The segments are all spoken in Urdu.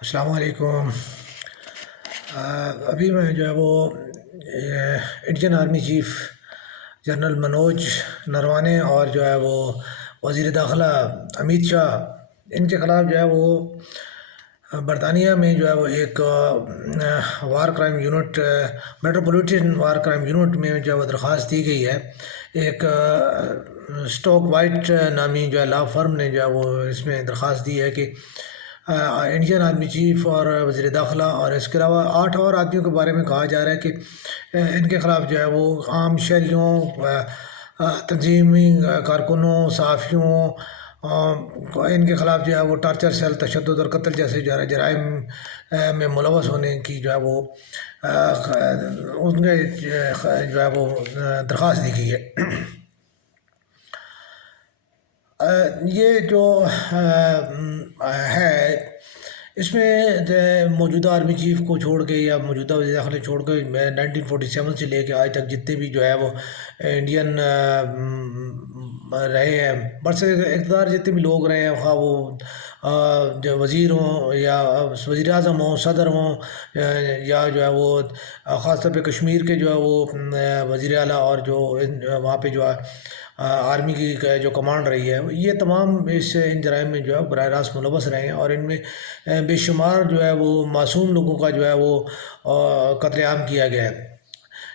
السلام علیکم۔ ابھی میں جو ہے وہ Indian army chief general Manoj Naravane اور جو ہے وہ وزیر داخلہ امیت شاہ، ان کے خلاف جو ہے وہ برطانیہ میں جو ہے وہ ایک war crime unit, metropolitan war crime unit میں جو ہے وہ درخواست دی گئی ہے۔ ایک اسٹوک وائٹ نامی جو ہے لا فرم نے جو ہے وہ اس میں درخواست دی ہے کہ انڈین آرمی چیف اور وزیر داخلہ اور اس کے علاوہ 8 اور آدمیوں کے بارے میں کہا جا رہا ہے کہ ان کے خلاف جو ہے وہ عام شہریوں، تنظیمی کارکنوں، صحافیوں، ان کے خلاف جو ہے وہ ٹارچر سیل، تشدد اور قتل جیسے جرائم میں ملوث ہونے کی جو ہے وہ ان کے جو ہے وہ درخواست دی گئی ہے۔ یہ جو ہے، اس میں موجودہ آرمی چیف کو چھوڑ کے یا موجودہ وزیر داخلہ چھوڑ کے 1947 سے لے کے آج تک جتنے بھی جو ہے وہ انڈین رہے ہیں، برسر اقتدار جتنے بھی لوگ رہے ہیں، خواہ وہ جو وزیر ہوں یا وزیر اعظم ہوں، صدر ہوں، یا جو ہے وہ خاص طور پہ کشمیر کے جو ہے وہ وزیر اعلیٰ اور جو وہاں پہ جو ہے آرمی کی جو کمانڈ رہی ہے، یہ تمام ان جرائم میں جو ہے براہ راست ملوث رہے ہیں، اور ان میں بے شمار جو ہے وہ معصوم لوگوں کا جو ہے وہ قتل عام کیا گیا ہے۔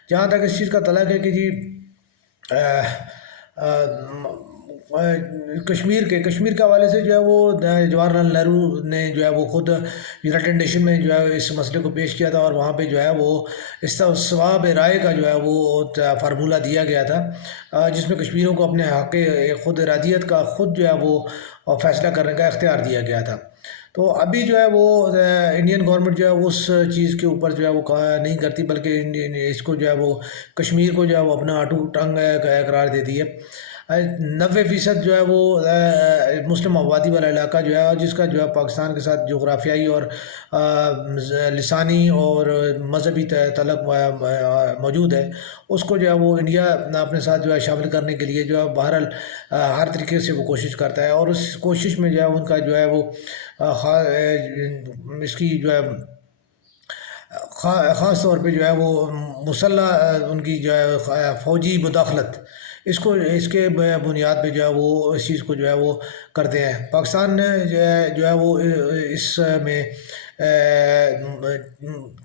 جہاں تک اس چیز کا تعلق ہے کہ جی کشمیر کے حوالے سے جو ہے وہ جواہر لال نہرو نے جو ہے وہ خود یونائیٹڈ نیشن میں جو ہے اس مسئلے کو پیش کیا تھا، اور وہاں پہ جو ہے وہ استصواب رائے کا جو ہے وہ فارمولہ دیا گیا تھا، جس میں کشمیریوں کو اپنے حق خود ارادیت کا خود جو ہے وہ فیصلہ کرنے کا اختیار دیا گیا تھا۔ تو ابھی جو ہے وہ انڈین گورنمنٹ جو ہے اس چیز کے اوپر جو ہے وہ نہیں کرتی، بلکہ اس کو جو ہے وہ کشمیر کو جو ہے وہ اپنا اٹو ٹنگ قرار دیتی ہے۔ 90% جو ہے وہ مسلم آبادی والا علاقہ جو ہے، جس کا جو ہے پاکستان کے ساتھ جغرافیائی اور لسانی اور مذہبی تعلق موجود ہے، اس کو جو ہے وہ انڈیا اپنے ساتھ جو ہے شامل کرنے کے لیے جو ہے بہرحال ہر طریقے سے وہ کوشش کرتا ہے، اور اس کوشش میں جو ہے ان کا جو ہے وہ اس کی جو ہے خاص طور پہ جو ہے وہ مسلح ان کی جو ہے فوجی مداخلت، اس کے بنیاد پہ جو ہے وہ اس چیز کو جو ہے وہ کرتے ہیں۔ پاکستان نے جو ہے وہ اس میں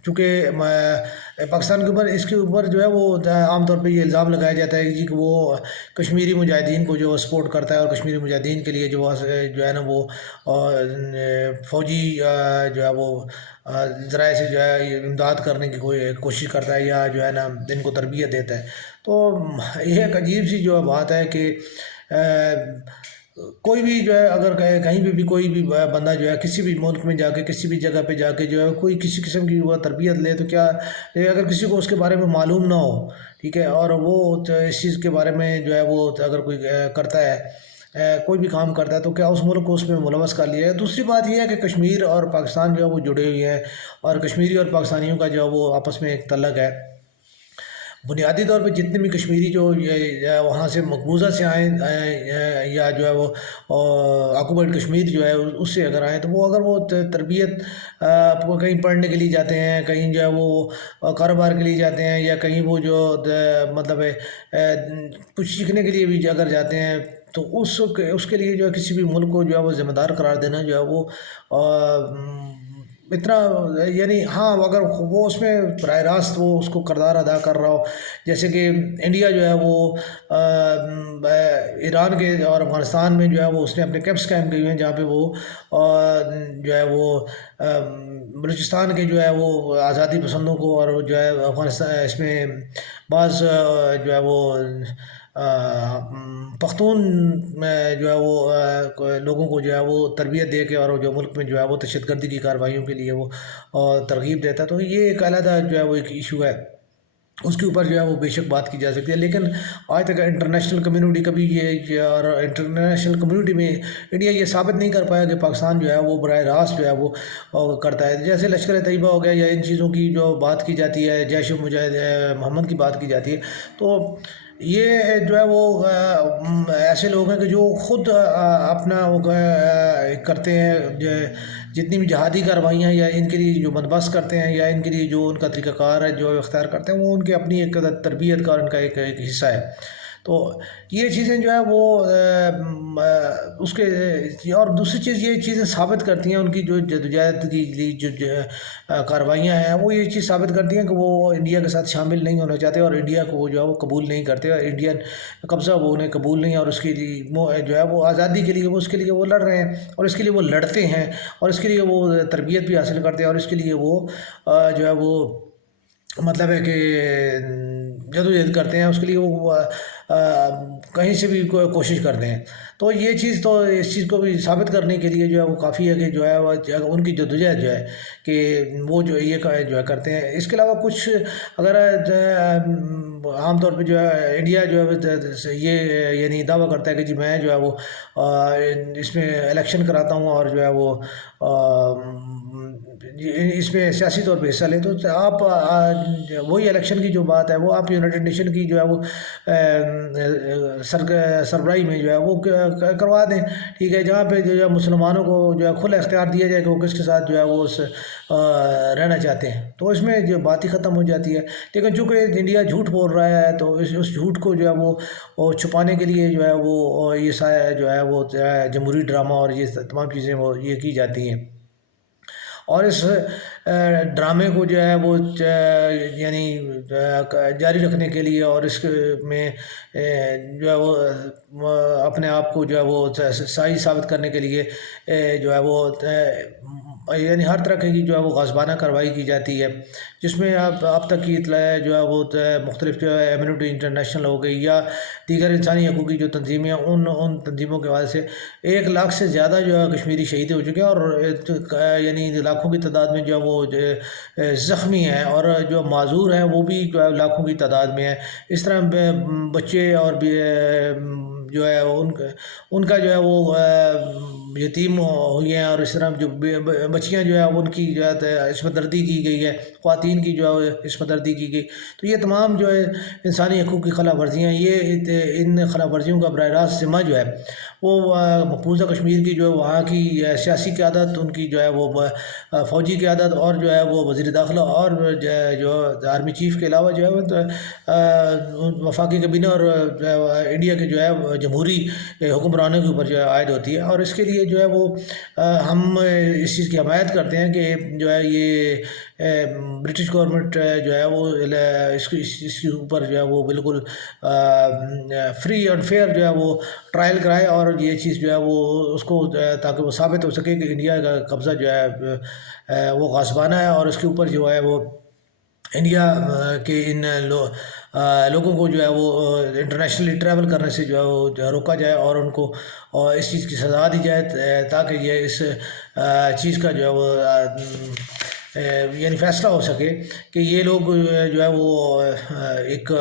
چونکہ پاکستان کے اوپر اس کے اوپر جو ہے وہ عام طور پہ یہ الزام لگایا جاتا ہے کہ وہ کشمیری مجاہدین کو جو سپورٹ کرتا ہے، اور کشمیری مجاہدین کے لیے جو ہے نا وہ فوجی جو ہے وہ ذرائع سے جو ہے امداد کرنے کی کوئی کوشش کرتا ہے، یا جو ہے نا ان کو تربیت دیتا ہے۔ تو یہ ایک عجیب سی جو بات ہے کہ کوئی بھی جو ہے اگر کہیں پہ بھی کوئی بھی بندہ جو ہے کسی بھی ملک میں جا کے، کسی بھی جگہ پہ جا کے جو ہے کوئی کسی قسم کی وہ تربیت لے، تو کیا اگر کسی کو اس کے بارے میں معلوم نہ ہو، ٹھیک ہے، اور وہ اس چیز کے بارے میں جو ہے وہ اگر کوئی کرتا ہے، کوئی بھی کام کرتا ہے، تو کیا اس ملک کو اس میں ملوث کر لیا ہے؟ دوسری بات یہ ہے کہ کشمیر اور پاکستان جو ہے وہ جڑے ہوئے ہیں، اور کشمیری اور پاکستانیوں کا جو ہے وہ آپس میں ایک تعلق ہے۔ بنیادی طور پہ جتنے بھی کشمیری جو وہاں سے مقبوضہ سے آئیں، یا جو ہے وہ آکوپائڈ کشمیر جو ہے اس سے اگر آئیں، تو وہ اگر وہ تربیت کہیں پڑھنے کے لیے جاتے ہیں، کہیں جو ہے وہ کاروبار کے لیے جاتے ہیں، یا کہیں وہ جو مطلب کچھ سیکھنے کے لیے بھی اگر جاتے ہیں، تو اس کے لیے جو ہے کسی بھی ملک کو جو ہے وہ ذمہ دار قرار دینا جو ہے وہ اتنا، یعنی ہاں اگر وہ اس میں براہ راست وہ اس کو کردار ادا کر رہا ہو، جیسے کہ انڈیا جو ہے وہ ایران کے اور افغانستان میں جو ہے وہ اس نے اپنے کیمپس قائم کیے ہوئے ہیں، جہاں پہ وہ جو ہے وہ بلوچستان کے جو ہے وہ آزادی پسندوں کو، اور جو ہے افغانستان اس میں بعض جو ہے وہ پختون میں جو ہے وہ لوگوں کو جو ہے وہ تربیت دے کے، اور جو ملک میں جو ہے وہ دہشت گردی کی کارروائیوں کے لیے وہ ترغیب دیتا ہے، تو یہ ایک علیحدہ جو ہے وہ ایک ایشو ہے، اس کے اوپر جو ہے وہ بے شک بات کی جا سکتی ہے۔ لیکن آج تک انٹرنیشنل کمیونٹی کبھی اور انٹرنیشنل کمیونٹی میں انڈیا یہ ثابت نہیں کر پایا کہ پاکستان جو ہے وہ براہ راست جو ہے وہ کرتا ہے۔ جیسے لشکر طیبہ ہو گیا، یا ان چیزوں کی جو بات کی جاتی ہے، جیش محمد کی بات کی جاتی ہے، تو یہ جو ہے وہ ایسے لوگ ہیں کہ جو خود اپنا وہ کرتے ہیں، جتنی بھی جہادی کارروائیاں یا ان کے لیے جو بندوبست کرتے ہیں یا ان کے لیے جو ان کا طریقہ کار ہے جو اختیار کرتے ہیں، وہ ان کی اپنی ایک تربیت کا ان کا ایک حصہ ہے۔ تو یہ چیزیں جو ہے وہ اس کے، اور دوسری چیز یہ چیزیں ثابت کرتی ہیں ان کی جو جدوجہد کی جو کارروائیاں ہیں، وہ یہ چیز ثابت کرتی ہیں کہ وہ انڈیا کے ساتھ شامل نہیں ہونا چاہتے اور انڈیا کو وہ جو ہے وہ قبول نہیں کرتے، اور انڈین قبضہ وہ انہیں قبول نہیں، اور اس کے لیے جو ہے وہ آزادی کے لیے وہ اس کے لیے وہ لڑ رہے ہیں، اور اس کے لیے وہ لڑتے ہیں، اور اس کے لیے وہ تربیت بھی حاصل کرتے ہیں، اور اس کے لیے وہ جو ہے وہ مطلب ہے کہ جدوجہد کرتے ہیں، اس کے لیے وہ کہیں سے بھی کوشش کرتے ہیں۔ تو یہ چیز تو اس چیز کو بھی ثابت کرنے کے لیے جو ہے وہ کافی ہے کہ جو ہے وہ ان کی جدوجہد جو ہے کہ وہ جو یہ جو ہے کرتے ہیں۔ اس کے علاوہ کچھ اگر عام طور پہ جو ہے انڈیا جو ہے یہ یعنی دعویٰ کرتا ہے کہ جی میں جو ہے وہ اس میں الیکشن کراتا ہوں اور جو ہے وہ اس میں سیاسی طور پہ حصہ لیں، تو آپ وہی الیکشن کی جو بات ہے وہ آپ یونائٹڈ نیشن کی جو ہے وہ سربراہی میں جو ہے وہ کروا دیں، ٹھیک ہے، جہاں پہ جو ہے مسلمانوں کو جو ہے کھلا اختیار دیا جائے کہ وہ کس کے ساتھ جو ہے وہ رہنا چاہتے ہیں، تو اس میں جو بات ہی ختم ہو جاتی ہے۔ لیکن چونکہ انڈیا جھوٹ بول رہا ہے تو اس جھوٹ کو جو ہے وہ چھپانے کے لیے جو ہے وہ یہ جو ہے وہ جمہوری ڈرامہ اور یہ تمام چیزیں وہ یہ کی جاتی ہیں، اور اس ڈرامے کو جو ہے وہ یعنی جاری رکھنے کے لیے اور اس میں جو ہے وہ اپنے آپ کو جو ہے وہ صحیح ثابت کرنے کے لیے جو ہے وہ یعنی ہر طرح کی جو ہے وہ غصبانہ کارروائی کی جاتی ہے، جس میں اب تک کی اطلاع جو ہے وہ مختلف جو ہے ایمنسٹی انٹرنیشنل ہو گئی یا دیگر انسانی حقوق کی جو تنظیمیں ہیں، ان تنظیموں کے حوالے سے 1 لاکھ سے زیادہ جو ہے کشمیری شہید ہو چکے ہیں، اور یعنی لاکھوں کی تعداد میں جو ہے وہ زخمی ہیں، اور جو معذور ہیں وہ بھی جو ہے لاکھوں کی تعداد میں ہیں۔ اس طرح بچے اور بھی جو ہے ان کا جو ہے وہ یتیم ہوئی ہیں، اور اس طرح جو بچیاں جو ہے ان کی جو ہے عصمت دردی کی گئی ہے، خواتین کی جو ہے عصمت دردی کی گئی، تو یہ تمام جو ہے انسانی حقوق کی خلاف ورزیاں، یہ ان خلاف ورزیوں کا براہ راست ذمہ جو ہے وہ مقبوضہ کشمیر کی جو ہے وہاں کی سیاسی قیادت، ان کی جو ہے وہ فوجی قیادت، اور جو ہے وہ وزیر داخلہ اور جو آرمی چیف کے علاوہ جو ہے وفاقی کابینہ اور انڈیا کے جو ہے جمہوری حکمرانوں کے اوپر جو ہے عائد ہوتی ہے، اور اس کے لیے جو ہے وہ ہم اس چیز کی حمایت کرتے ہیں کہ جو ہے یہ برٹش گورنمنٹ جو ہے وہ اس کے اوپر جو ہے وہ بالکل فری اینڈ فیئر جو ہے وہ ٹرائل کرائے، اور یہ چیز جو ہے وہ اس کو تاکہ وہ ثابت ہو سکے کہ انڈیا کا قبضہ جو ہے وہ غصبانہ ہے، اور اس کے اوپر جو ہے وہ انڈیا کے ان لوگوں کو جو ہے وہ انٹرنیشنلی ٹریول کرنے سے جو ہے وہ روکا جائے، اور ان کو اس چیز کی سزا دی جائے، تاکہ یہ اس چیز کا جو ہے وہ یعنی فیصلہ ہو سکے کہ یہ لوگ جو ہے وہ ایک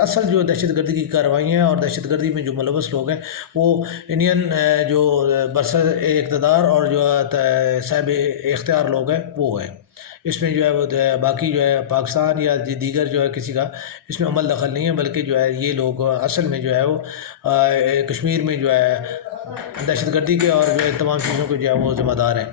اصل جو دہشت گردی کی کارروائیاں ہیں اور دہشت گردی میں جو ملوث لوگ ہیں وہ انڈین جو برسر اقتدار اور جو صاحب اختیار لوگ ہیں وہ ہیں۔ اس میں جو ہے وہ باقی جو ہے پاکستان یا دیگر جو ہے کسی کا اس میں عمل دخل نہیں ہے، بلکہ جو ہے یہ لوگ اصل میں جو ہے وہ کشمیر میں جو ہے دہشت گردی کے اور جو ہے تمام چیزوں کے جو ہے وہ ذمہ دار ہیں۔